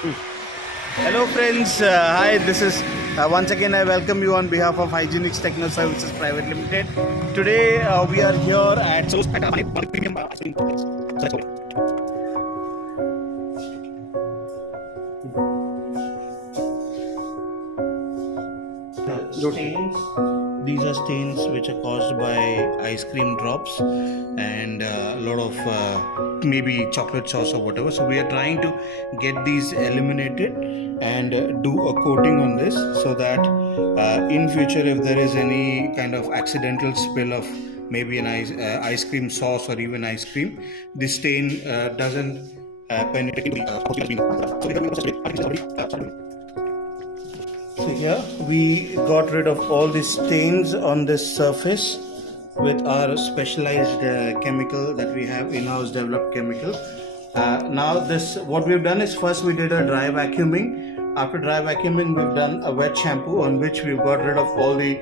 Hello friends, hi, this is once again I welcome you on behalf of Hygienics Techno Services Private Limited. Today we are here at one of the premium ice cream outlets. So let's go. Stains. These are stains which are caused by ice cream drops and a lot of maybe chocolate sauce or whatever. So we are trying to get these eliminated and do a coating on this so that in future if there is any kind of accidental spill of maybe an ice cream sauce or even ice cream, the stain doesn't penetrate the So here we got rid of all the stains on this surface with our specialized chemical that we have, in-house developed chemical. Now what we've done is first we did a dry vacuuming. After dry vacuuming we've done a wet shampoo on which we've got rid of all the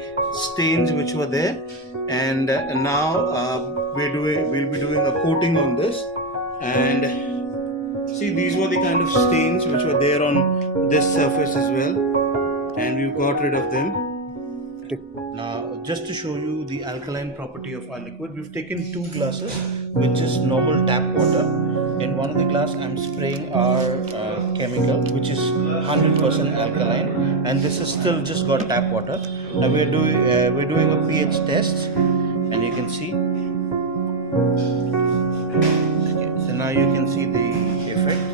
stains which were there, and now we'll be doing a coating on this. And see, these were the kind of stains which were there on this surface as well, and we've got rid of them. Now just to show you the alkaline property of our liquid, we've taken 2 glasses which is normal tap water. In one of the glass I'm spraying our chemical which is 100% alkaline, and this is still just got tap water. Now we're doing a pH test, and you can see. Okay, so now you can see the effect.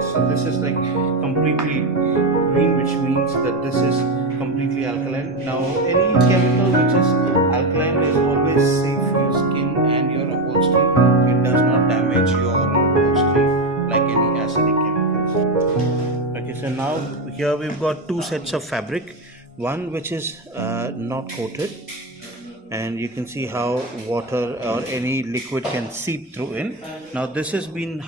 So this is like completely green, which means that this is completely alkaline. Now any chemical which is alkaline is always safe for your skin and your upholstery. It does not damage your upholstery like any acidic chemicals. Okay, so now here we've got 2 sets of fabric. One which is not coated, and you can see how water or any liquid can seep through in. Now this has been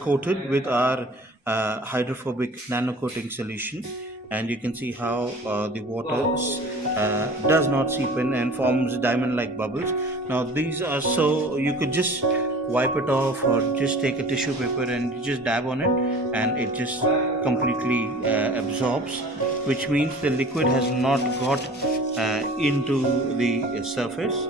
coated with our hydrophobic nano coating solution, and you can see how the water does not seep in and forms diamond like bubbles. Now these are, so you could just wipe it off or just take a tissue paper and just dab on it, and it just completely absorbs, which means the liquid has not got into the surface,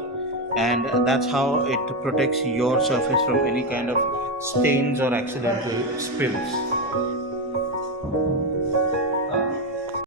and that's how it protects your surface from any kind of stains or accidental spills.